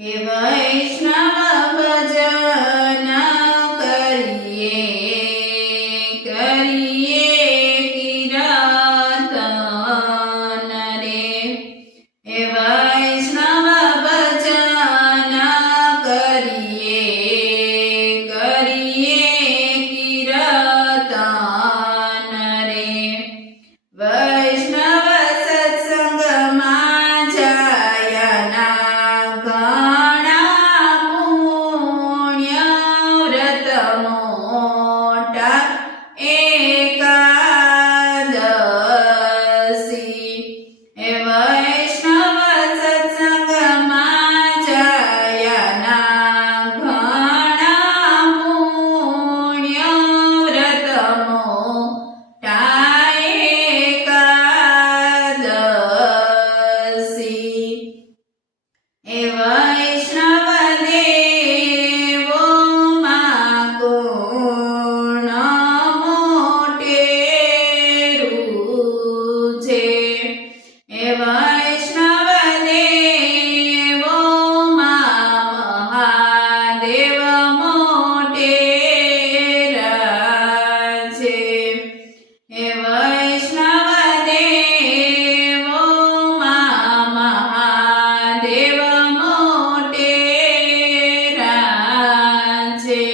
हे वैष्णव भजन करिए करिए कीर्तन रे। हे वैष्णव भजन करिए करिए कीर्तन रे। वैष्णव सत्संग में जायना घणा पुण्य व्रत मोटा एकादशी। हे वैष्णव सत्संग में जायना घणा पुण्य व्रत मोटा हे वैष्णव देवो मां कोण मोटेरू छे। हे वैष्णव देवो मां महादेव मोटेरा छे। हे वैष्णव देवो मां महादेव मोटेरा छे।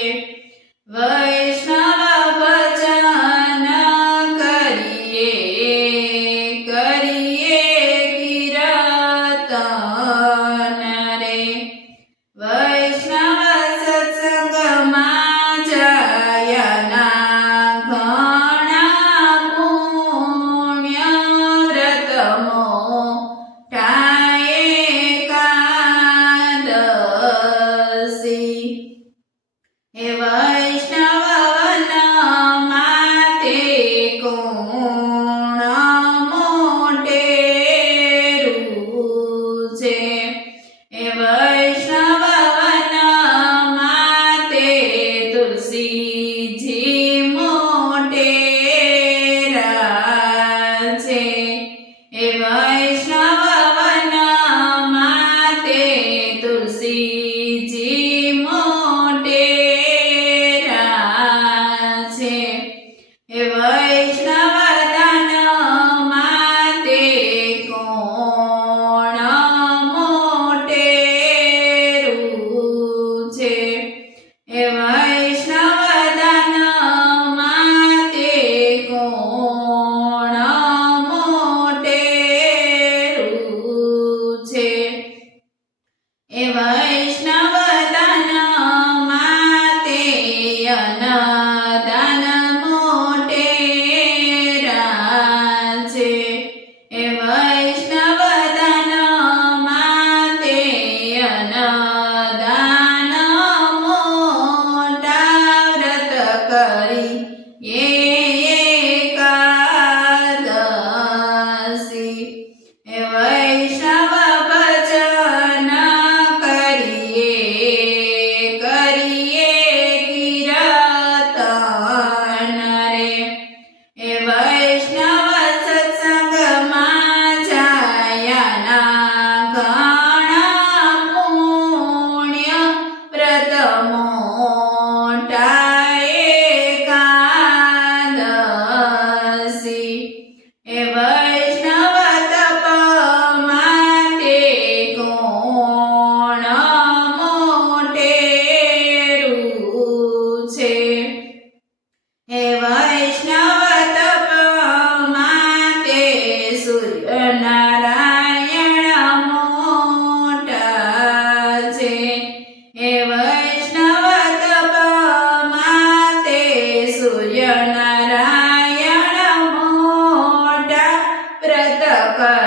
वैष्णव भजन करिए करिए कीर्तन रे। वैष्णव सत्संग में जायना घणा पुण्य व्रत मोटा एकादशी। हे वैष्णव वन माते कोण मोटेरू छे। हे वैष्णव वन माते तुलसीजी मोटेरा छे। हे वैष्णव वन माते तुलसीजी मोटेरा छे। हे वैष्णव दान माते कोण मोटेरू छे। हे वैष्णव दान माते कोण मोटेरू छे। हे वैष्णव दान माते अन्नदान मोटेरा छे। हे वैष्णव दान माते अन्नदान मोटा व्रत करी एकादशी। हे वैष्णव भजन करिए करिए कीर्तन रे। हे वैष्णव सत्संग में जायना घणा पुण्य व्रत मोटा एकादशी। हे वैष्णव तप माते कोण मोटेरू छे। हे वैष्णव तप माते सूर्य नारायण मोटा छे। हे वैष्णव तप माते सूर्य नारायण मोटा व्रत कर